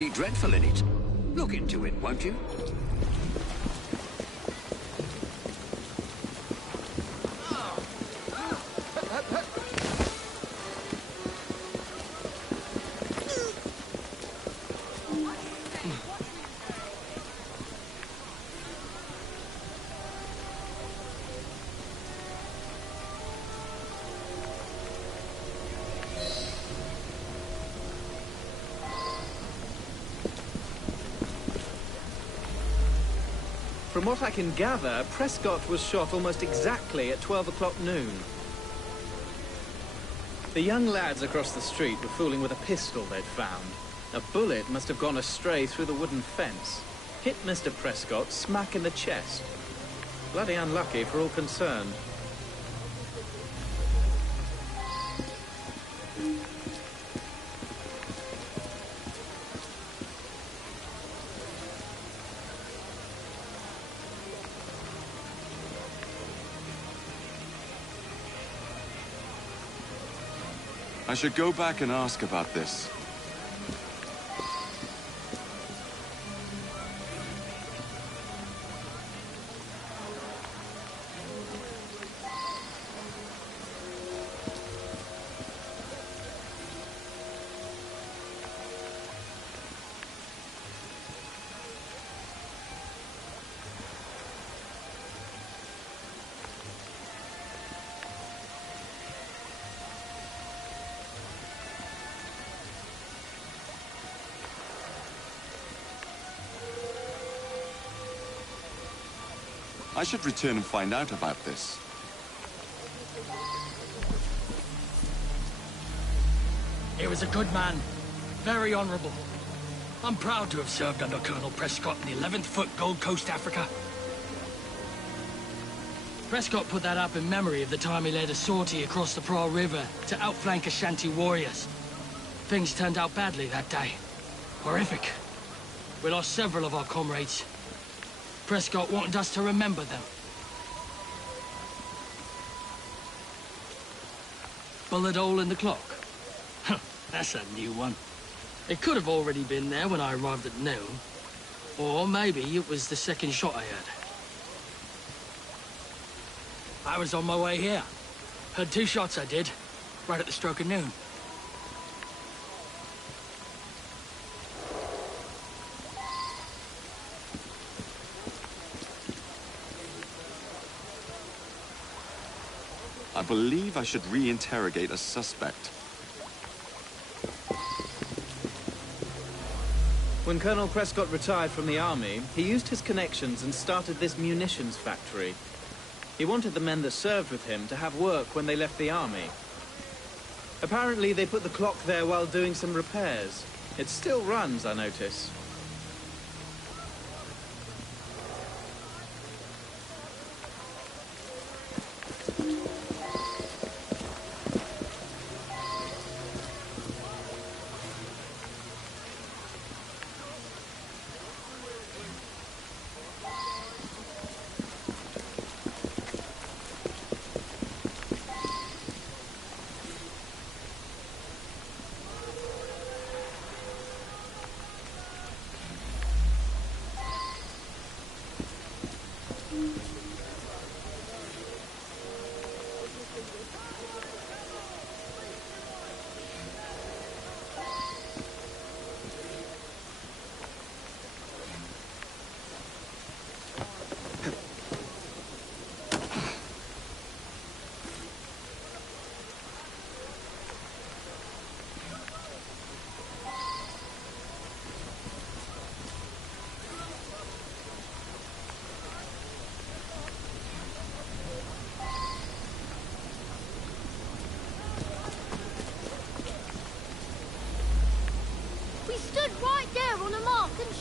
Be dreadful in it. Look into it, won't you? From what I can gather, Prescott was shot almost exactly at 12 o'clock noon. The young lads across the street were fooling with a pistol they'd found. A bullet must have gone astray through the wooden fence. Hit Mr. Prescott smack in the chest. Bloody unlucky for all concerned. I should go back and ask about this. I should return and find out about this. He was a good man. Very honorable. I'm proud to have served under Colonel Prescott in the 11th Foot Gold Coast, Africa. Prescott put that up in memory of the time he led a sortie across the Pra River to outflank Ashanti warriors. Things turned out badly that day. Horrific. We lost several of our comrades. Prescott wanted us to remember them. Bullet hole in the clock. Huh, that's a new one. It could have already been there when I arrived at noon. Or maybe it was the second shot I heard. I was on my way here. Heard 2 shots I did, right at the stroke of noon. I believe I should re-interrogate a suspect. When Colonel Prescott retired from the army, he used his connections and started this munitions factory. He wanted the men that served with him to have work when they left the army. Apparently, they put the clock there while doing some repairs. It still runs, I notice.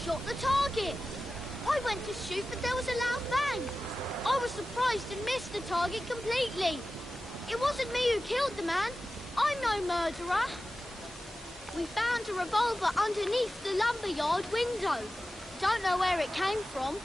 Shot the target. I went to shoot, but there was a loud bang. I was surprised and missed the target completely. It wasn't me who killed the man. I'm no murderer. We found a revolver underneath the lumberyard window. Don't know where it came from.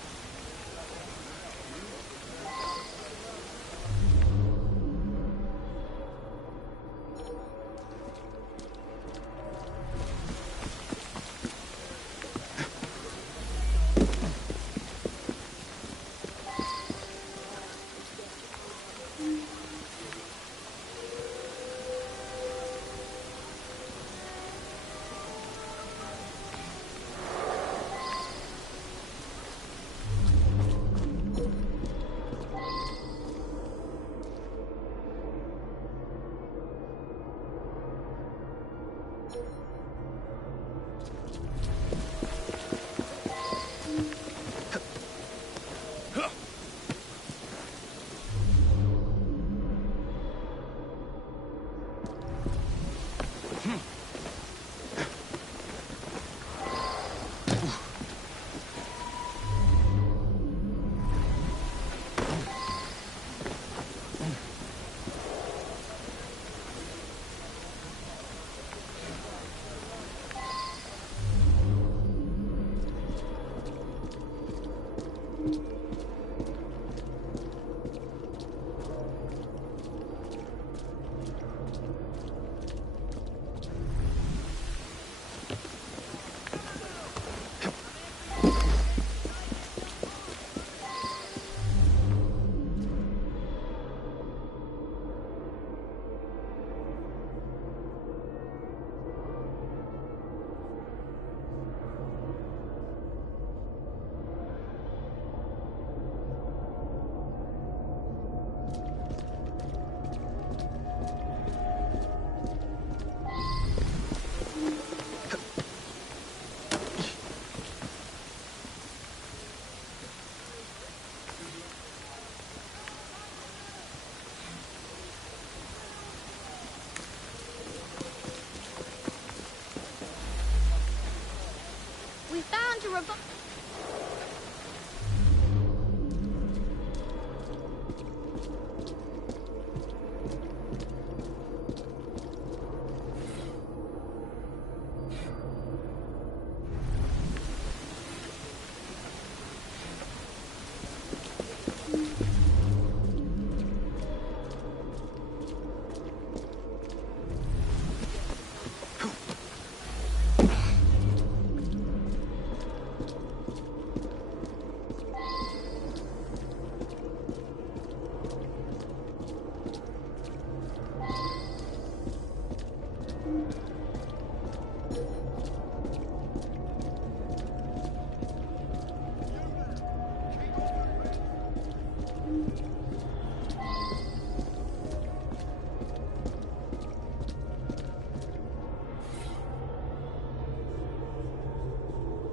was bound to revive.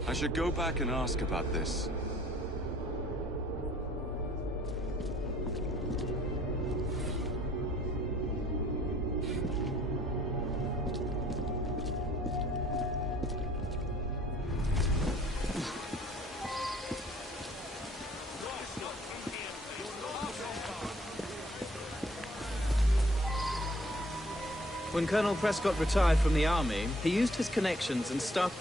I should go back and ask about this. When Colonel Prescott retired from the army, he used his connections and started...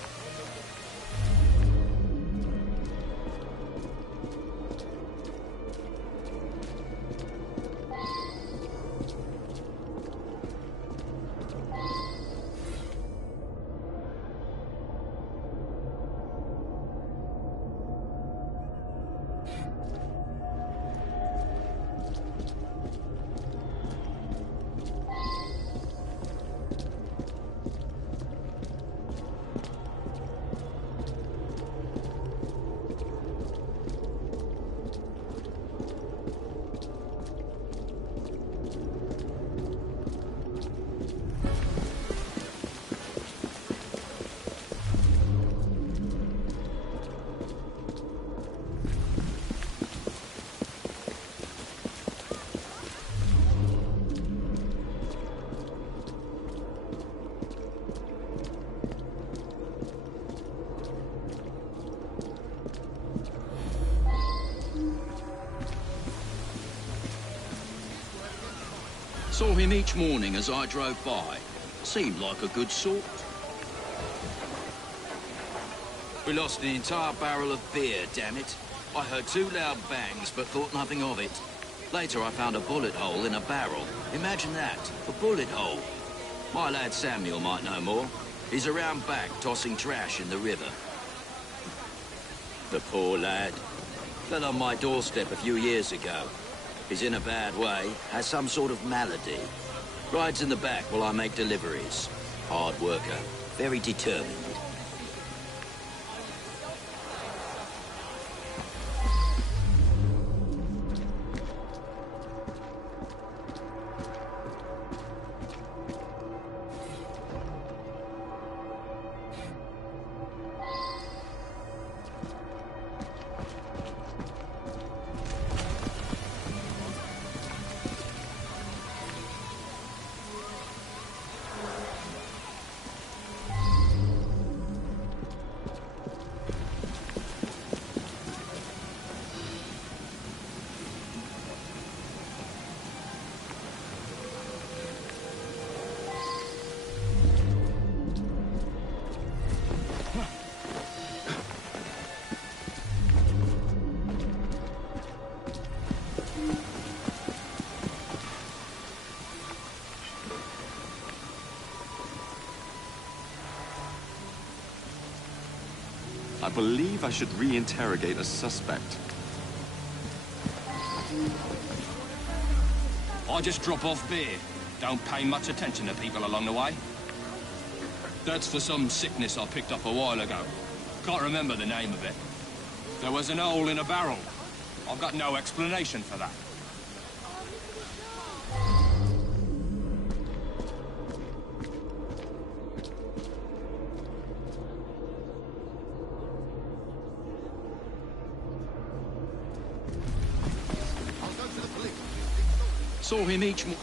Saw him each morning as I drove by. Seemed like a good sort. We lost an entire barrel of beer, damn it. I heard two loud bangs, but thought nothing of it. Later, I found a bullet hole in a barrel. Imagine that, a bullet hole. My lad Samuel might know more. He's around back, tossing trash in the river. The poor lad. Fell on my doorstep a few years ago. He's in a bad way, has some sort of malady. Rides in the back while I make deliveries. Hard worker, very determined. I believe I should re-interrogate a suspect. I just drop off beer. Don't pay much attention to people along the way. That's for some sickness I picked up a while ago. Can't remember the name of it. There was an hole in a barrel. I've got no explanation for that. Saw him each morning.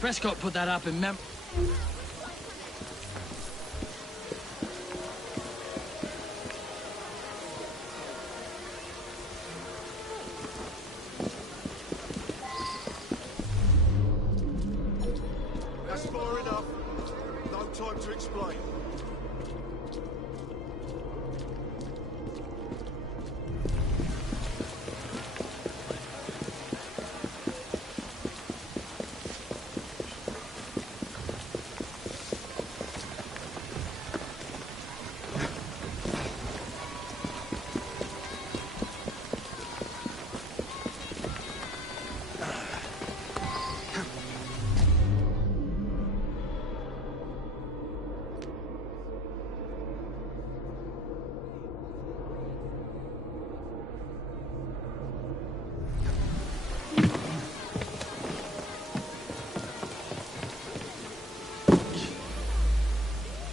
Prescott put that up in mem... That's far enough. No time to explain.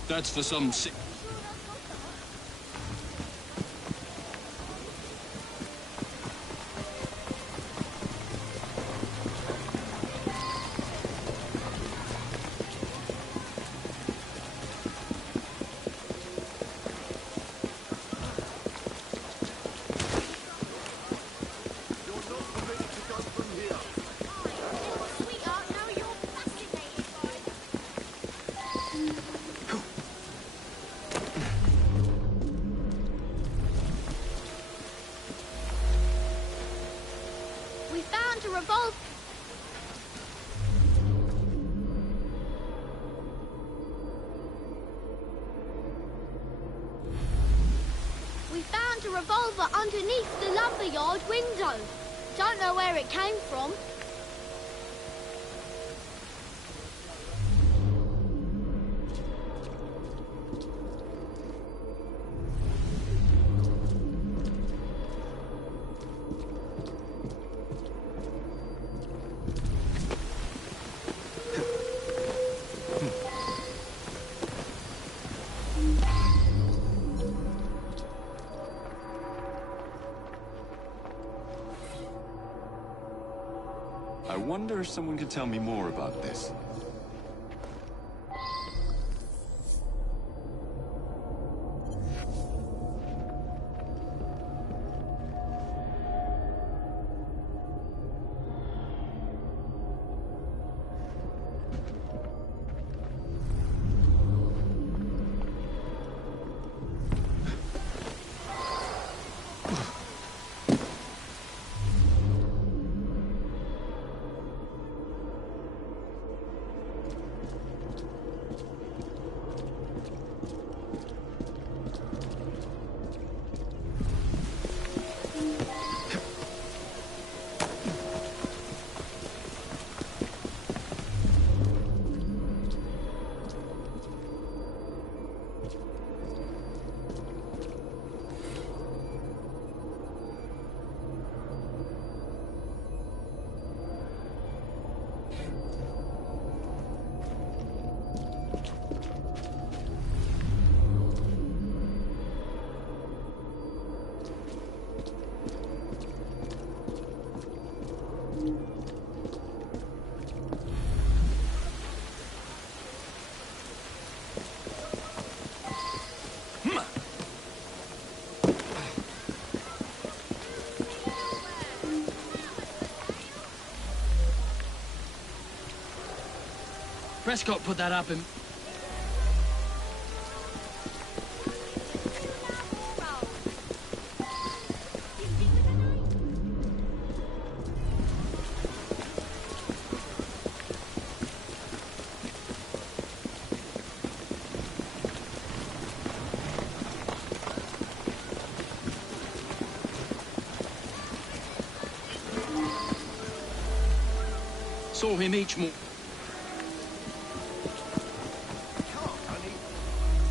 That's for some sick... Sweetheart, now you're fascinated by it. We found a revolver. We found a revolver underneath the lumberyard window. Don't know where it came from. I wonder if someone could tell me more about this. Prescott put that up in... Saw him each morning.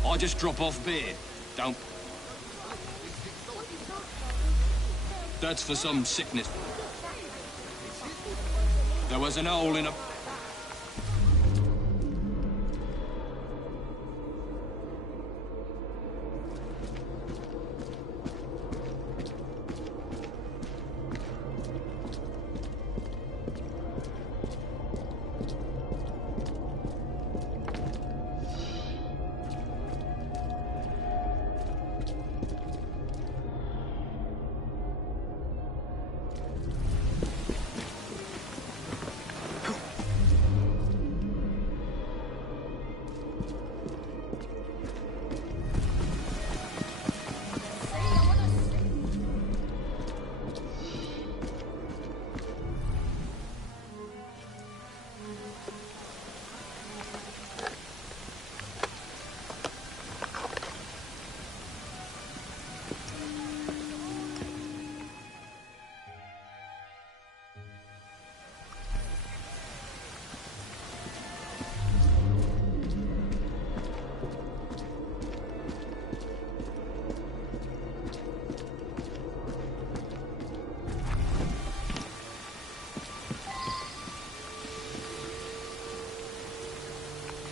I just drop off beer. Don't... That's for some sickness. There was an hole in a...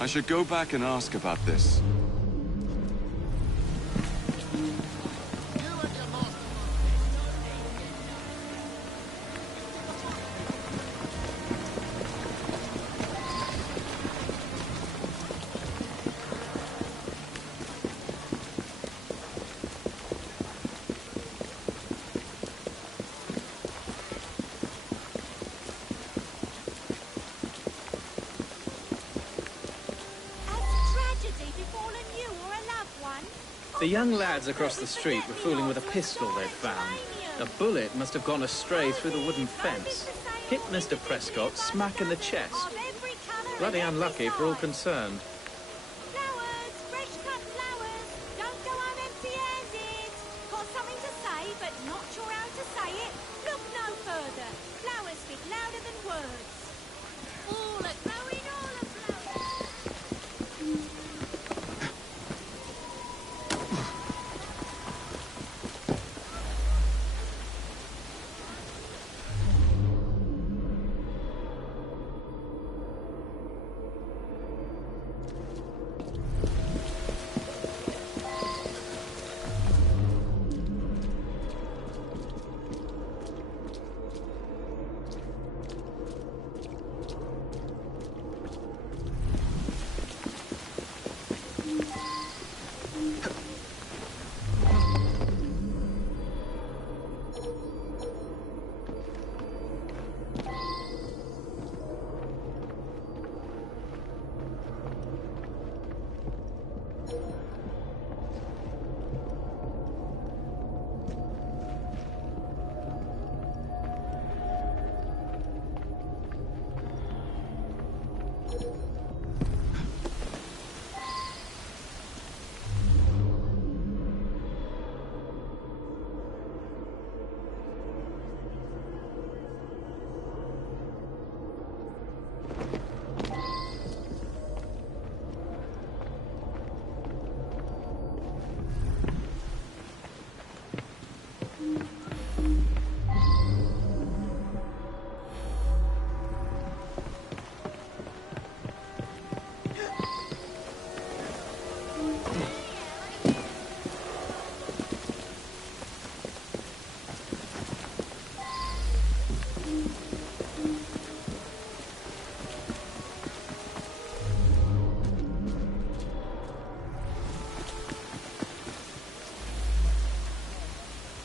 I should go back and ask about this. The young lads across the street were fooling with a pistol they'd found. A bullet must have gone astray through the wooden fence. Hit Mr. Prescott smack in the chest. Bloody unlucky for all concerned. Flowers, fresh cut flowers. Don't go home empty-handed. Got something to say, but not sure how to say it? Look no further. Flowers speak louder than words. All a-glowing, all a-flowing.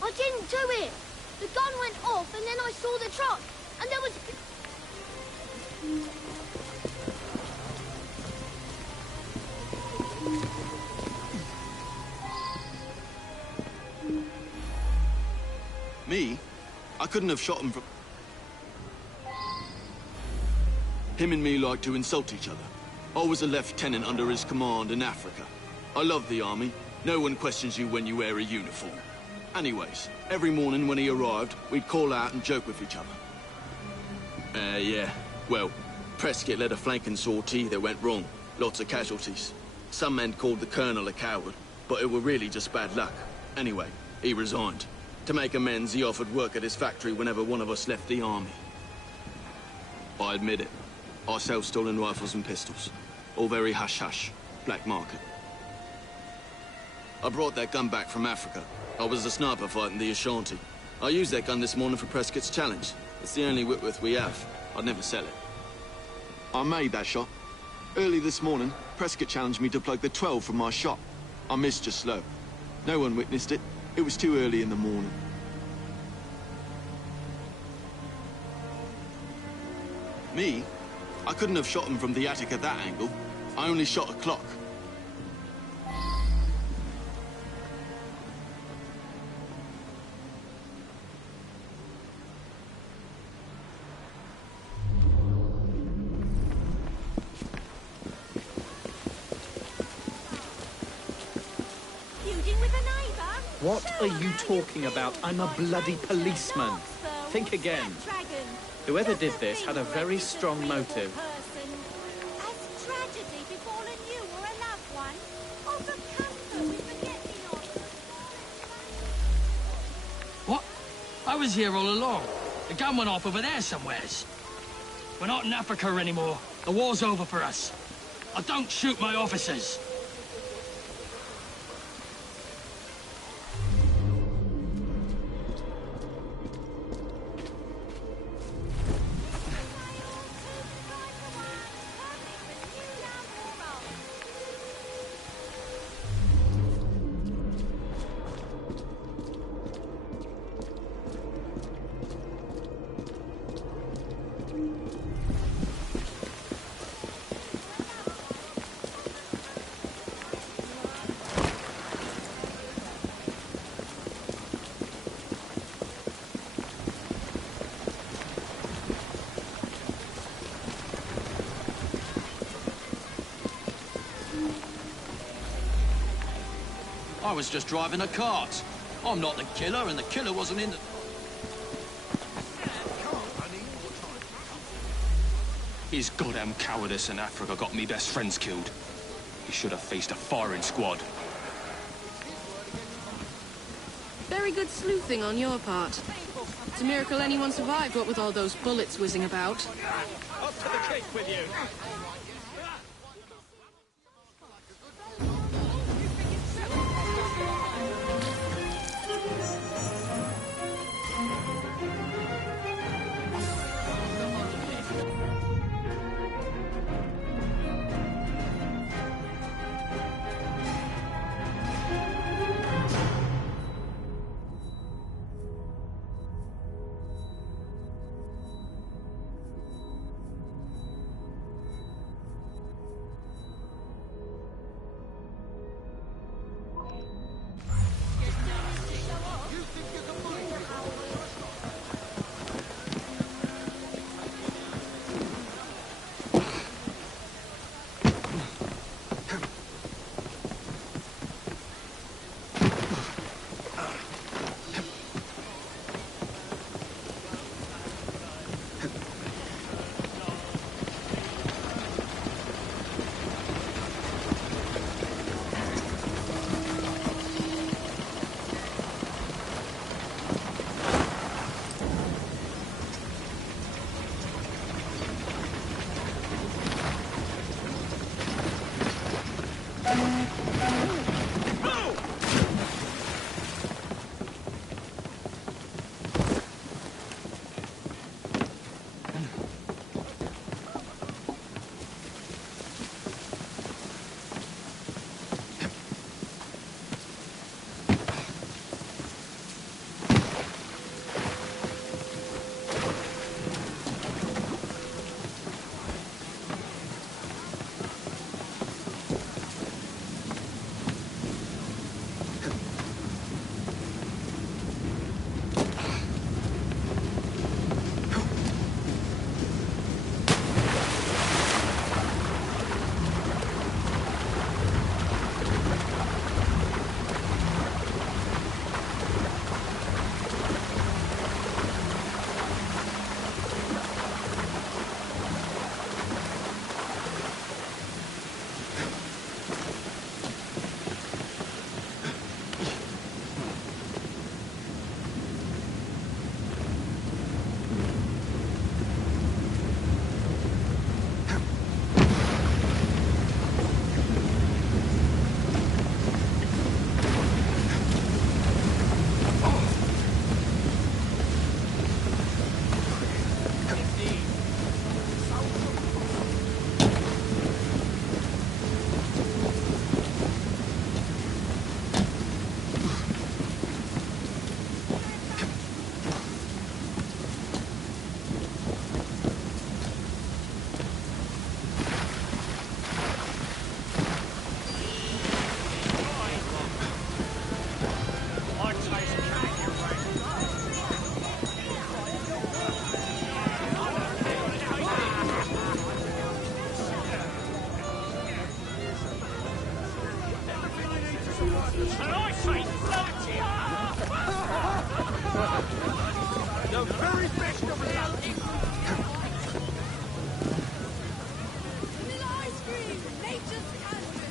I didn't do it! The gun went off and then I saw the truck, and there was... Me? I couldn't have shot him from... Him and me like to insult each other. I was a lieutenant under his command in Africa. I love the army. No one questions you when you wear a uniform. Anyways, every morning when he arrived, we'd call out and joke with each other. Yeah. Well, Prescott led a flanking sortie that went wrong. Lots of casualties. Some men called the colonel a coward, but it were really just bad luck. Anyway, he resigned. To make amends, he offered work at his factory whenever one of us left the army. I admit it. I sell stolen rifles and pistols. All very hush-hush. Black market. I brought that gun back from Africa. I was a sniper fighting the Ashanti. I used that gun this morning for Prescott's challenge. It's the only Whitworth we have. I'd never sell it. I made that shot. Early this morning, Prescott challenged me to plug the 12 from my shot. I missed just slow. No one witnessed it. It was too early in the morning. Me? I couldn't have shot him from the attic at that angle. I only shot a clock. What are you talking about? I'm a bloody policeman. Think again. Whoever did this had a very strong motive. Has tragedy befallen you or a loved one? Of the comfort we forget the odds. What? I was here all along. The gun went off over there somewheres. We're not in Africa anymore. The war's over for us. I don't shoot my officers. I was just driving a cart. I'm not the killer, and the killer wasn't in the... His goddamn cowardice in Africa got me best friends killed. He should have faced a firing squad. Very good sleuthing on your part. It's a miracle anyone survived, what with all those bullets whizzing about. Up to the cake with you! The very best of luck! Vanilla ice cream! Nature's canvas!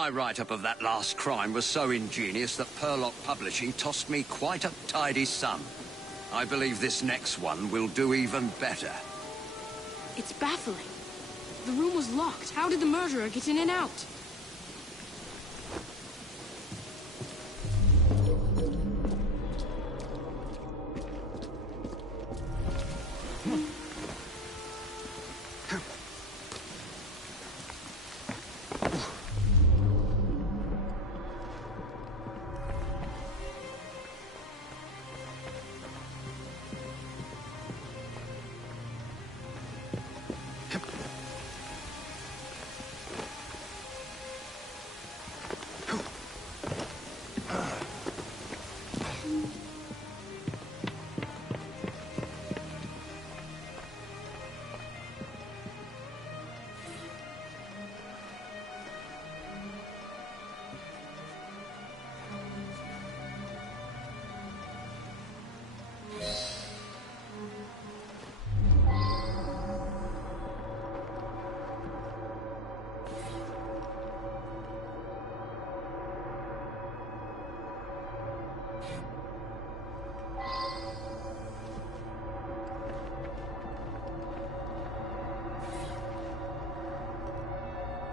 My write-up of that last crime was so ingenious that Purlock Publishing tossed me quite a tidy sum. I believe this next one will do even better. It's baffling. The room was locked. How did the murderer get in and out?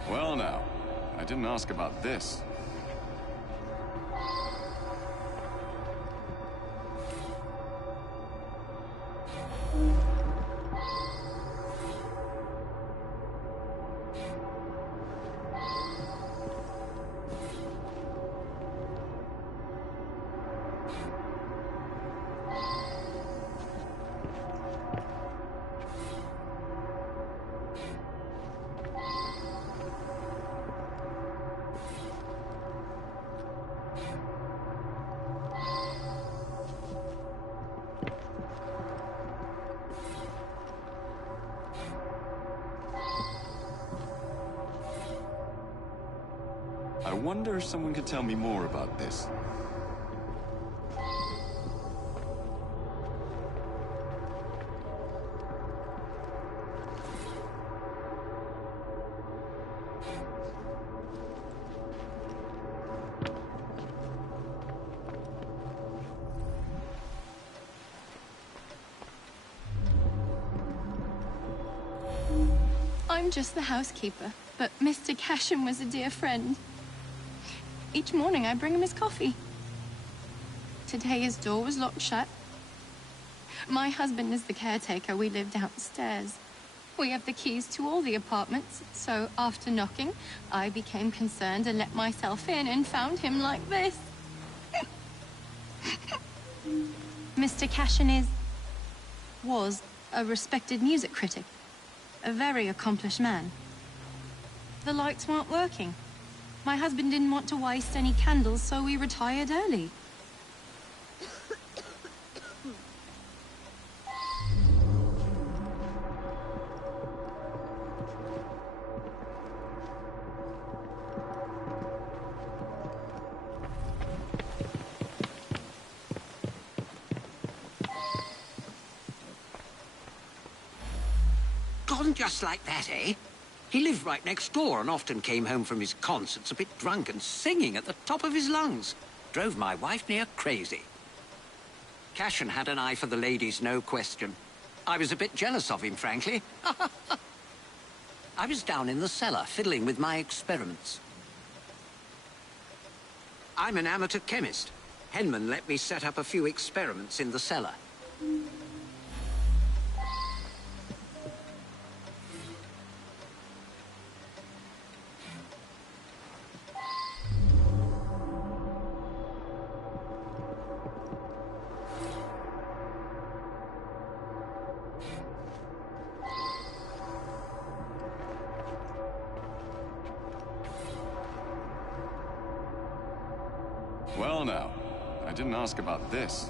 Well now, I didn't ask about this. I wonder if someone could tell me more about this. I'm just the housekeeper, but Mr. Cashin was a dear friend. Each morning I bring him his coffee. Today his door was locked shut. My husband is the caretaker. We live downstairs. We have the keys to all the apartments, so after knocking, I became concerned and let myself in and found him like this. Mr. Cashin was a respected music critic. A very accomplished man. The lights weren't working. My husband didn't want to waste any candles, so we retired early. Gone just like that, eh? He lived right next door and often came home from his concerts a bit drunk and singing at the top of his lungs. Drove my wife near crazy. Cashin had an eye for the ladies, no question. I was a bit jealous of him, frankly. I was down in the cellar, fiddling with my experiments. I'm an amateur chemist. Henman let me set up a few experiments in the cellar. Well now, I didn't ask about this.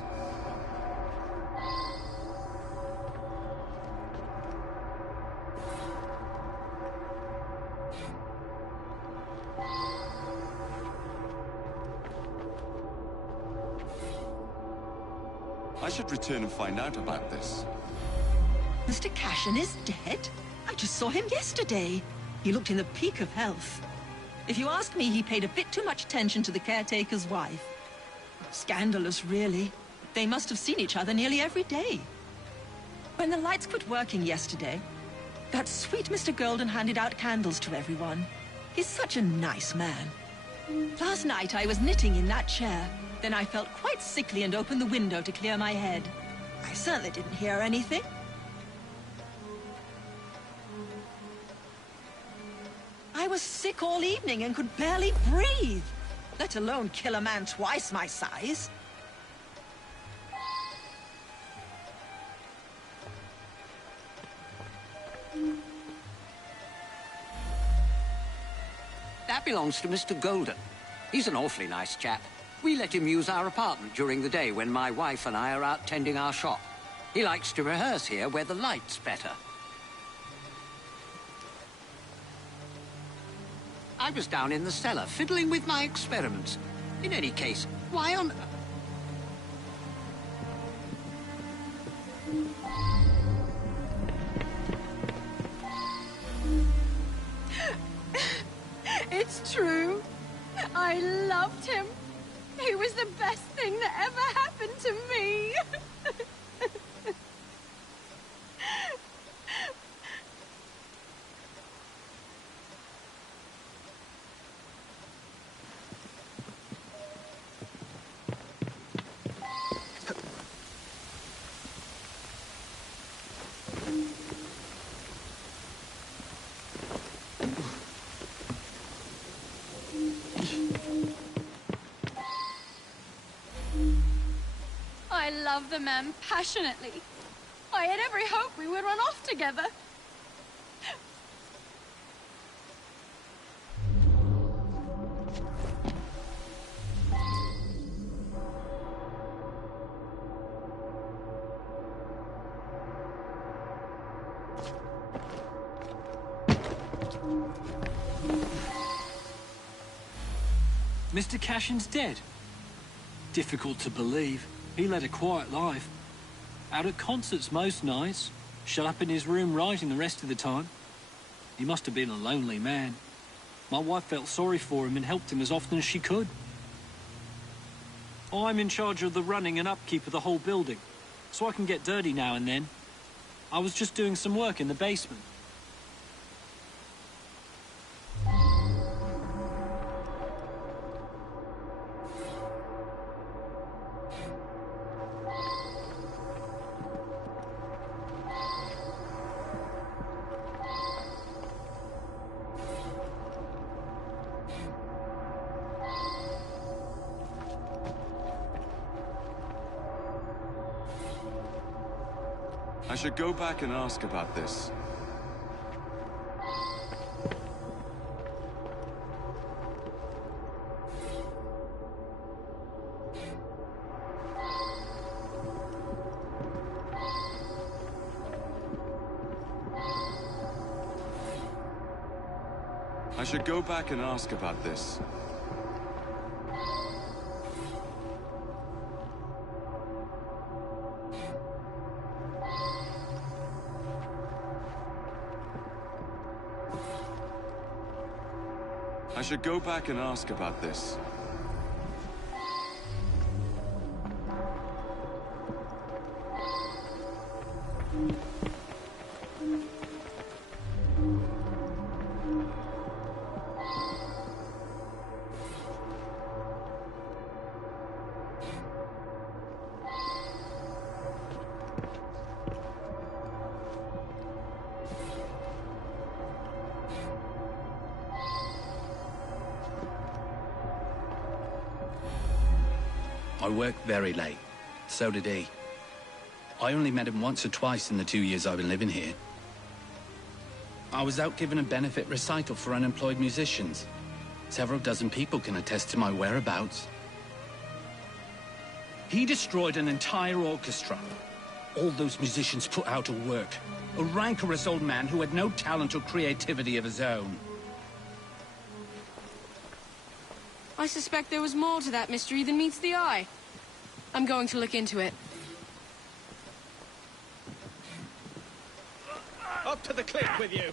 I should return and find out about this. Mr. Cashin is dead? I just saw him yesterday. He looked in the peak of health. If you ask me, he paid a bit too much attention to the caretaker's wife. Scandalous, really. They must have seen each other nearly every day. When the lights quit working yesterday, that sweet Mr. Golden handed out candles to everyone. He's such a nice man. Last night I was knitting in that chair. Then I felt quite sickly and opened the window to clear my head. I certainly didn't hear anything. I was sick all evening and could barely breathe, let alone kill a man twice my size. That belongs to Mr. Golden. He's an awfully nice chap. We let him use our apartment during the day when my wife and I are out tending our shop. He likes to rehearse here where the light's better. I was down in the cellar, fiddling with my experiments. In any case, why on... It's true. I loved him. He was the best thing that ever happened to me. I love the man passionately. I had every hope we would run off together. Mr. Cashin's dead. Difficult to believe. He led a quiet life. Out at concerts most nights, shut up in his room writing the rest of the time. He must have been a lonely man. My wife felt sorry for him and helped him as often as she could. I'm in charge of the running and upkeep of the whole building, so I can get dirty now and then. I was just doing some work in the basement. I should go back and ask about this. I should go back and ask about this. I should go back and ask about this. I worked very late. So did he. I only met him once or twice in the 2 years I've been living here. I was out giving a benefit recital for unemployed musicians. Several dozen people can attest to my whereabouts. He destroyed an entire orchestra. All those musicians put out of work. A rancorous old man who had no talent or creativity of his own. I suspect there was more to that mystery than meets the eye. I'm going to look into it. Up to the cliff with you!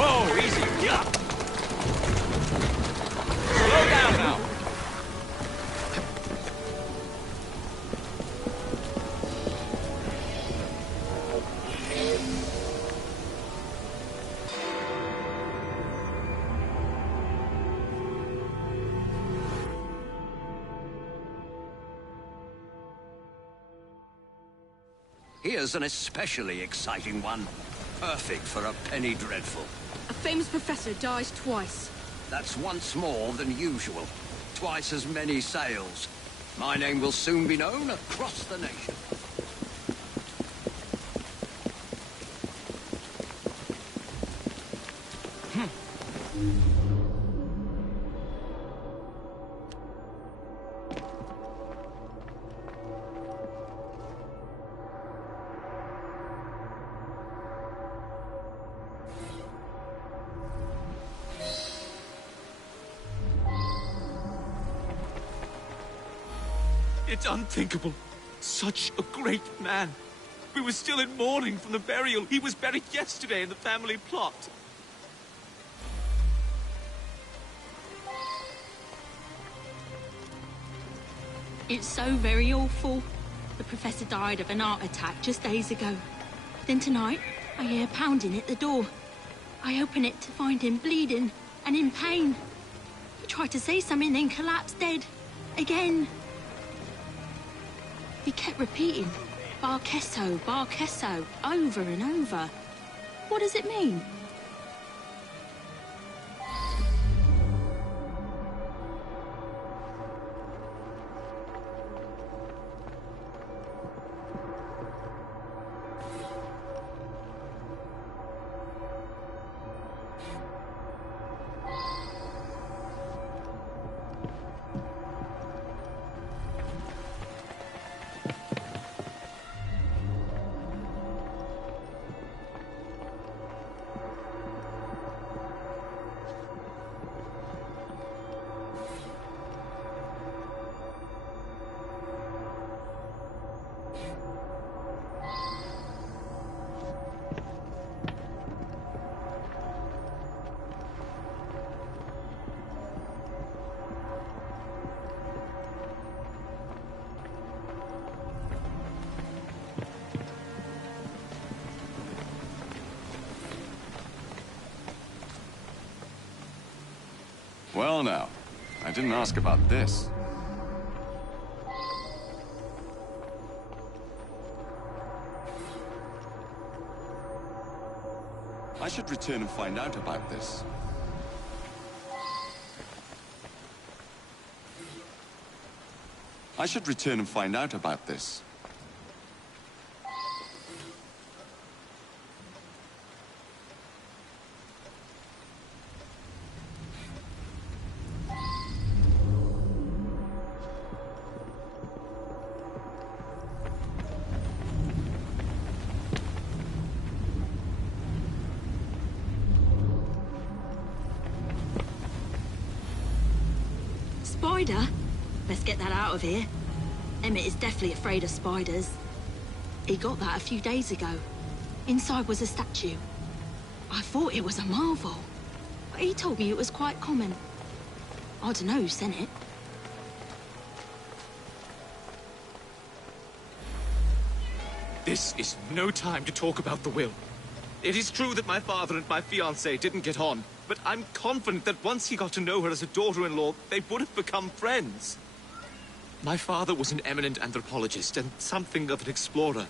Whoa, easy. Yeah. Slow down now. Here's an especially exciting one. Perfect for a penny dreadful. A famous professor dies twice. That's once more than usual. Twice as many sales. My name will soon be known across the nation. It's unthinkable. Such a great man. We were still in mourning from the burial. He was buried yesterday in the family plot. It's so very awful. The professor died of an heart attack just days ago. Then tonight, I hear pounding at the door. I open it to find him bleeding and in pain. He tried to say something, then collapsed dead. Again. He kept repeating, Bar Queso, over and over. What does it mean? Well now, I didn't ask about this. I should return and find out about this. I should return and find out about this. Spider? Let's get that out of here. Emmett is definitely afraid of spiders. He got that a few days ago. Inside was a statue. I thought it was a marvel, but he told me it was quite common. I don't know who sent it. This is no time to talk about the will. It is true that my father and my fiancée didn't get on, but I'm confident that once he got to know her as a daughter-in-law, they would have become friends. My father was an eminent anthropologist and something of an explorer.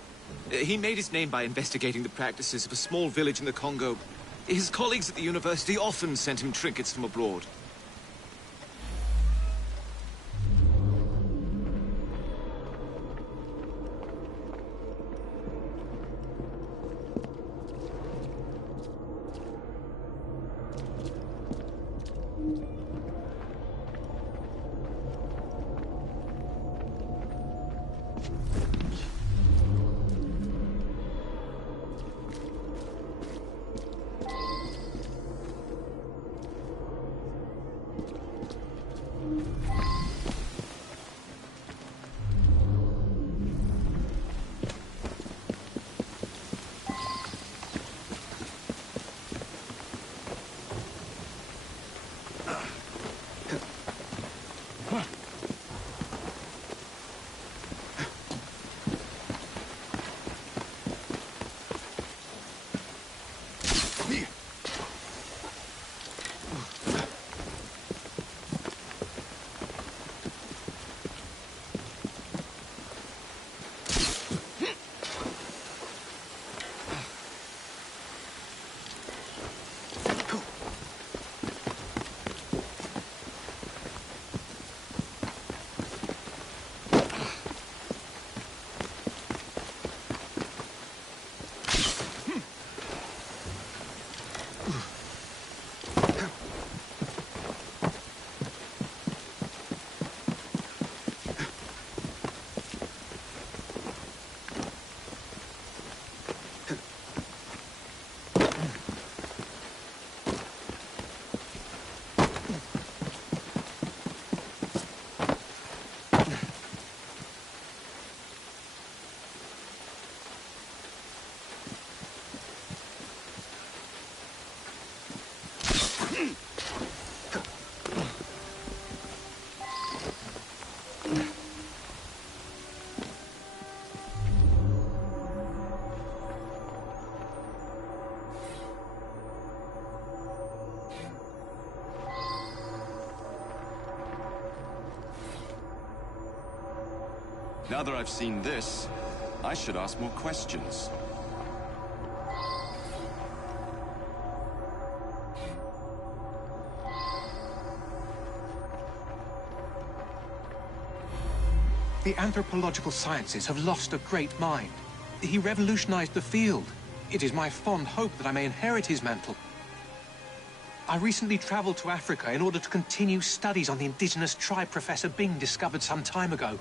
He made his name by investigating the practices of a small village in the Congo. His colleagues at the university often sent him trinkets from abroad. Now that I've seen this, I should ask more questions. The anthropological sciences have lost a great mind. He revolutionized the field. It is my fond hope that I may inherit his mantle. I recently traveled to Africa in order to continue studies on the indigenous tribe Professor Bing discovered some time ago.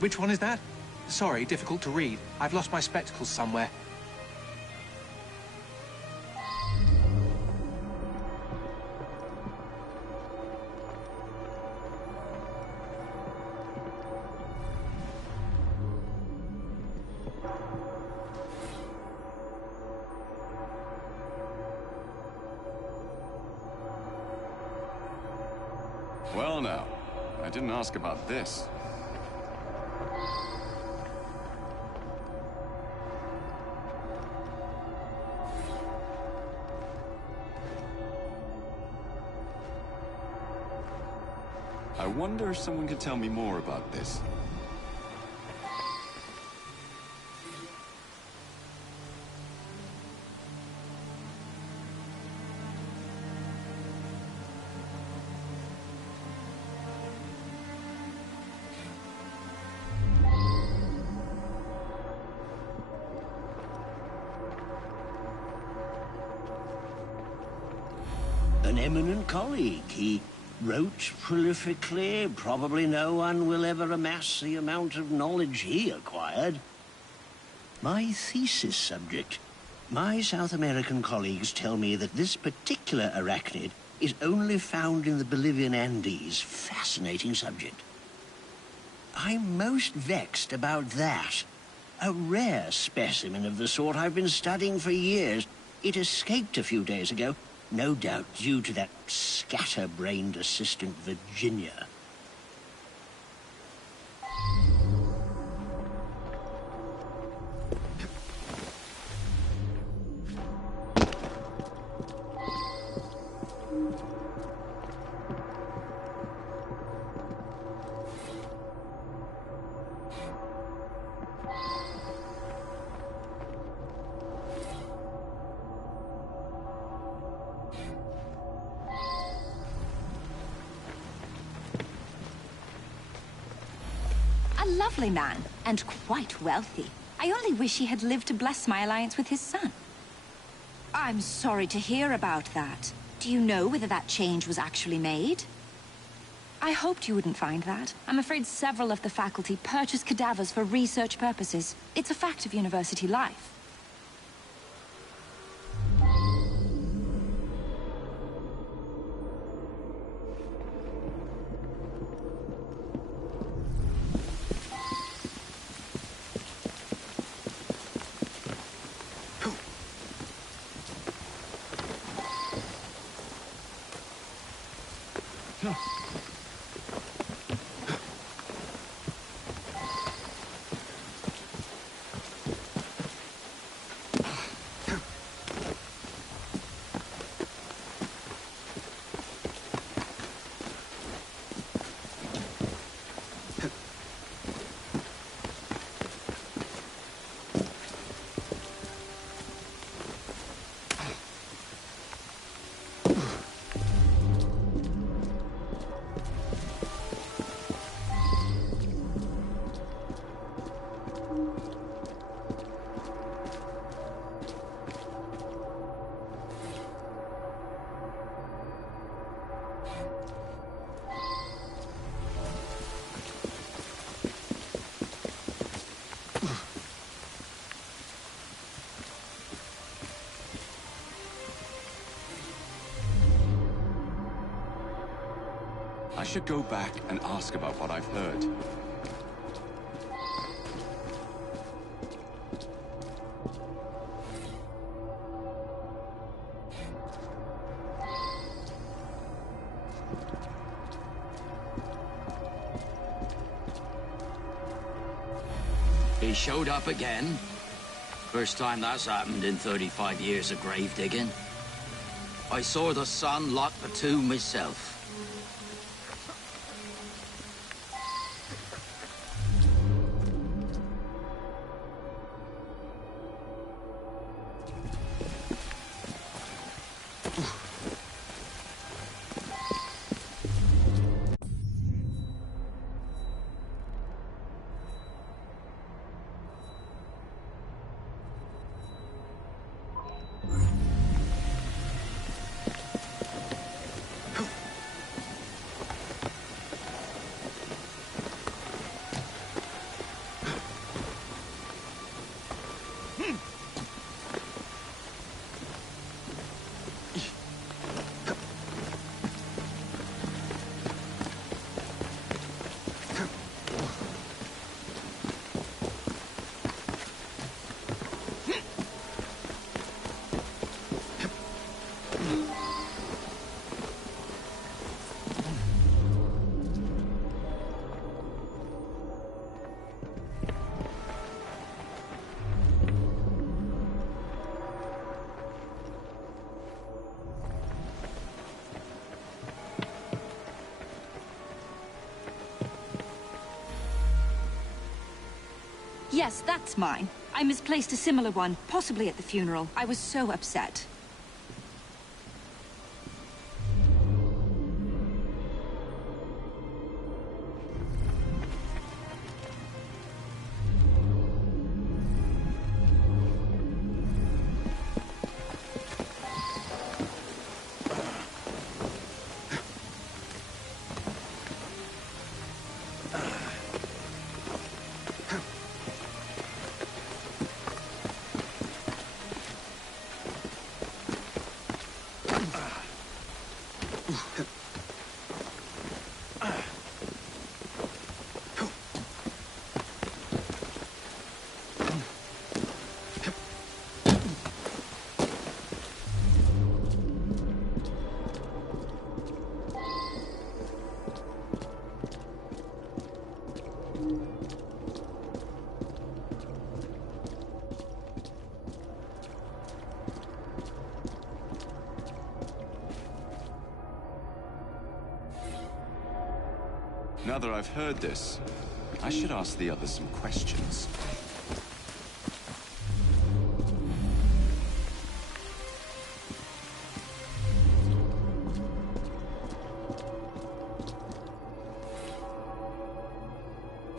Which one is that? Sorry, difficult to read. I've lost my spectacles somewhere. Well now, I didn't ask about this. I wonder if someone could tell me more about this. An eminent colleague. He wrote prolifically. Probably no one will ever amass the amount of knowledge he acquired. My thesis subject. My South American colleagues tell me that this particular arachnid is only found in the Bolivian Andes. Fascinating subject. I'm most vexed about that. A rare specimen of the sort I've been studying for years. It escaped a few days ago. No doubt due to that scatterbrained assistant, Virginia. Lovely man, and quite wealthy. I only wish he had lived to bless my alliance with his son. I'm sorry to hear about that. Do you know whether that change was actually made? I hoped you wouldn't find that. I'm afraid several of the faculty purchase cadavers for research purposes. It's a fact of university life. I should go back and ask about what I've heard. He showed up again. First time that's happened in 35 years of grave digging. I saw the son lock the tomb myself. Yes, that's mine. I misplaced a similar one, possibly at the funeral. I was so upset. Now that I've heard this, I should ask the others some questions.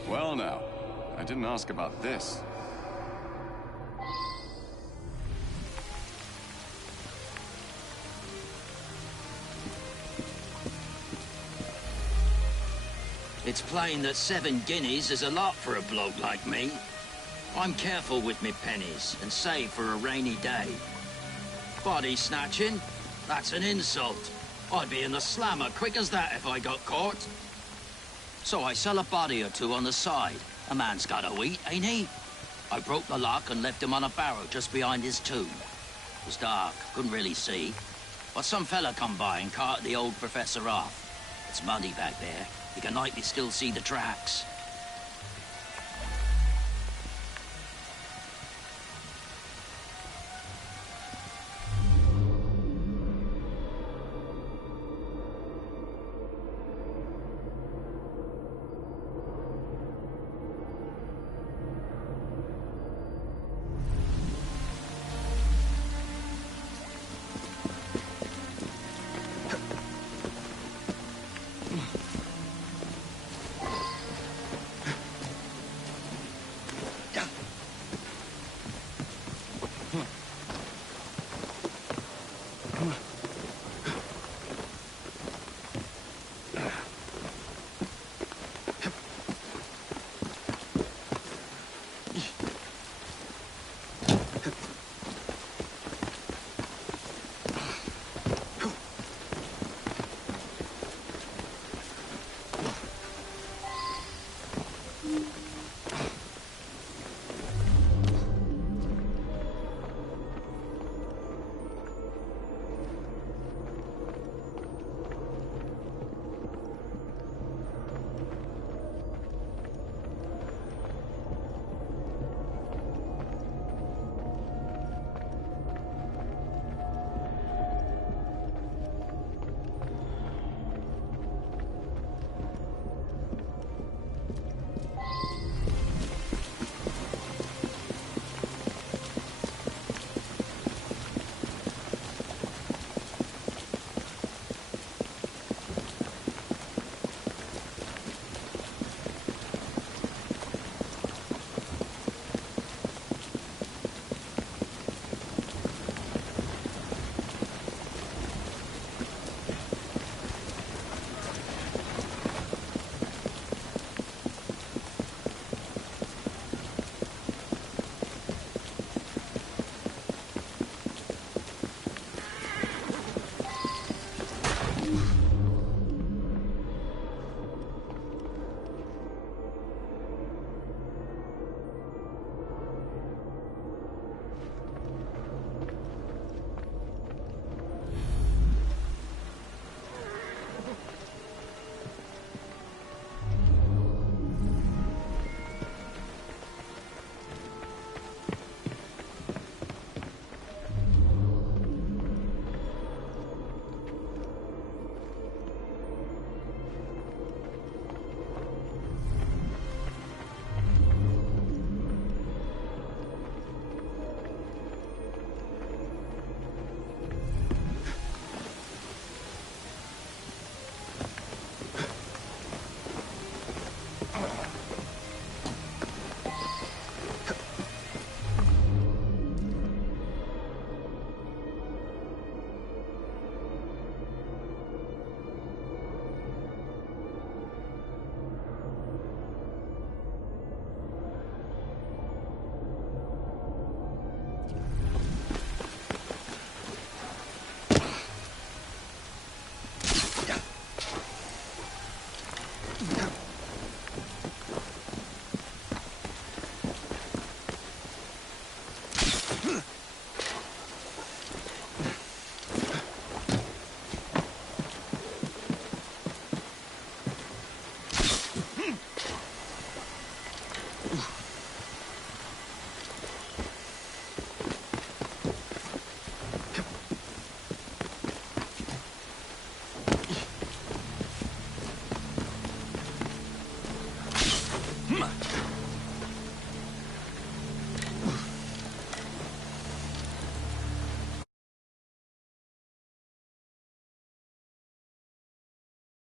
Well now, I didn't ask about this. It's plain that 7 guineas is a lot for a bloke like me. I'm careful with me pennies and save for a rainy day. Body snatching? That's an insult. I'd be in the slammer quick as that if I got caught. So I sell a body or two on the side. A man's got to eat, ain't he? I broke the lock and left him on a barrow just behind his tomb. It was dark, couldn't really see. But some fella come by and carted the old professor off. It's muddy back there. You can nightly still see the tracks.